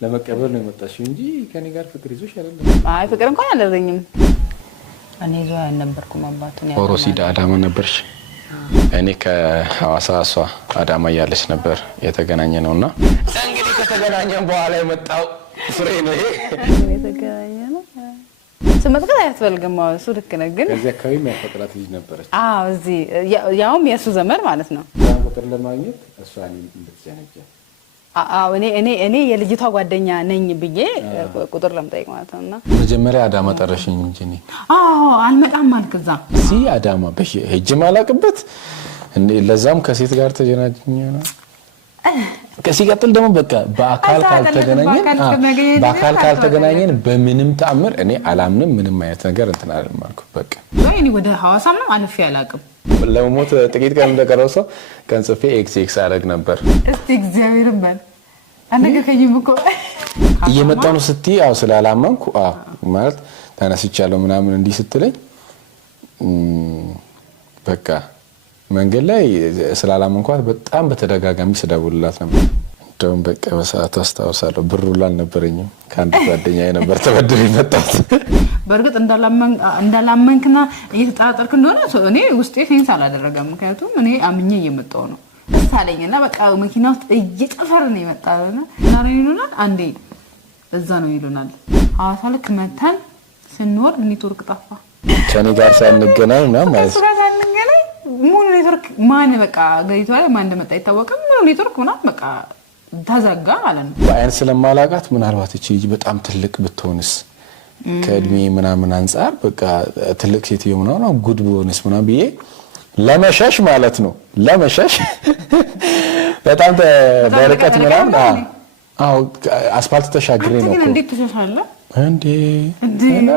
ለመቀበል ነው የመጣሽው እንጂ ከኔ ጋር ፍቅር ይዞሽ አይደለም? አይ ፍቅር እንኳን አልደረኝም። እኔ ይዞ ያልነበርኩም አባቱን ያለው ኦሮሲዳ አዳማ ነበርሽ? እኔ ከሐዋሳ እሷ አዳማ ያለች ነበር የተገናኘ ነውና እንግዲህ ከተገናኘን በኋላ የመጣው ፍሬ ነው ይሄ። የተገናኘ ነው ስመጥቅት አያስፈልግም። እሱ ልክ ነህ፣ ግን ከዚህ አካባቢ የሚያፈቅራት ልጅ ነበረች። አዎ እዚህ ያውም የእሱ ዘመድ ማለት ነው። ቁጥር ለማግኘት እሷን እንድትዘነጃ እኔ የልጅቷ ጓደኛ ነኝ ብዬ ቁጥር ለምጠይቅ ማለት ነውና መጀመሪያ አዳማ ጠረሽኝ እንጂ እኔ አልመጣም አልከዛ እዚህ አዳማ ሄጄ ማላቅበት ለዛም ከሴት ጋር ተጀናጅኝ ነው። ከሲቀጥል ደግሞ በቃ በአካል ካልተገናኘን በምንም ተአምር እኔ አላምንም። ምንም አይነት ነገር እንትን አይደለም አልኩት። በቃ እኔ ወደ ሐዋሳም ነው አልፌ አላቅም። ለሞት ጥቂት ቀን እንደቀረው ሰው ከንጽፌ ኤክስ አደረግ ነበር። እስቲ እግዚአብሔርን በል አነገከኝም እኮ እየመጣሁ ነው ስትይ ያው ስላላመንኩ ማለት ተነስቻለሁ ምናምን እንዲህ ስትለኝ በቃ መንገድ ላይ ስላላመንኳት በጣም በተደጋጋሚ ስደውልላት ነበር። እንደውም በቃ በሰዓቱ አስታውሳለሁ ብሩ አልነበረኝም። ከአንድ ጓደኛዬ ነበር ተበድሬ መጣት። በእርግጥ እንዳላመንክና እየተጠራጠርክ እንደሆነ እኔ ውስጤ ሴንስ አላደረገም። ምክንያቱም እኔ አምኜ እየመጣሁ ነው ተሳለኝና በቃ መኪና ውስጥ እየጨፈርን የመጣውና እናረኝናል። አንዴ እዛ ነው ይሉናል። ሐዋሳ ልክ መተን ስንወር ኔትወርክ ጠፋ። ከኔ ጋር ሳንገናኝ ነው ማለት ሙሉ ኔትወርክ ማን በቃ ገይቷ ላይ ማን እንደመጣ አይታወቅም። ሙሉ ኔትወርክ ምናምን በቃ ተዘጋ ማለት ነው። በአይን ስለማላቃት ምናልባት እቺ በጣም ትልቅ ብትሆንስ ከእድሜ ምናምን አንፃር በቃ ትልቅ ሴትዮ ምናምን ጉድ ቢሆንስ ምናምን ብዬ ለመሸሽ ማለት ነው ለመሸሽ በጣም በርቀት ምናምን አስፋልት ተሻግሬ ነው እኮ እንዴት ተሻሻለ እንዴ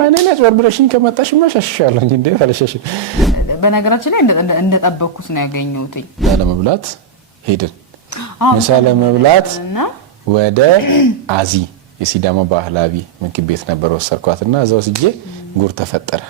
እኔ ለወርብረሽኝ ከመጣሽ ማሻሻሻለሁ እንዴ ፈለሸሽ። በነገራችን ላይ እንደጠበቅኩት ነው ያገኘሁት። ለመብላት ሄድን። ምሳ ለመብላት ወደ አዚ የሲዳማ ባህላዊ ምግብ ቤት ነበር ወሰድኳትና እዛው ስጄ ጉር ተፈጠረ።